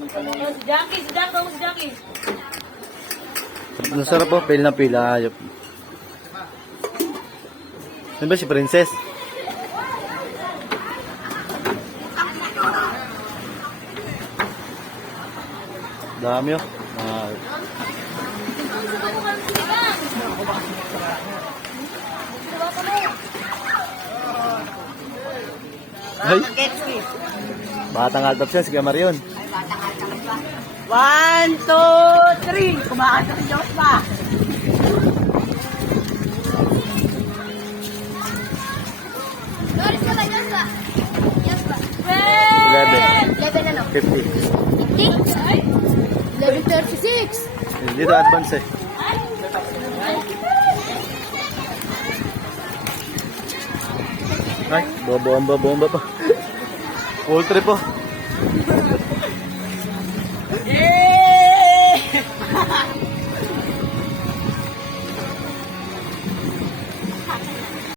Si Jackie, si Jackie, si Jackie. Ang sarap po, pil na pil. Ayop. Ano ba si Princess? Dami oh. Ay, batang altap siya, si Marion. 1, 2, 3. Kumakanta si Diyos pa. Doris ka ba, Yosba? Yosba. 11. 50. 11:36. Dito advance eh. Ay, bomba pa. Full trip po.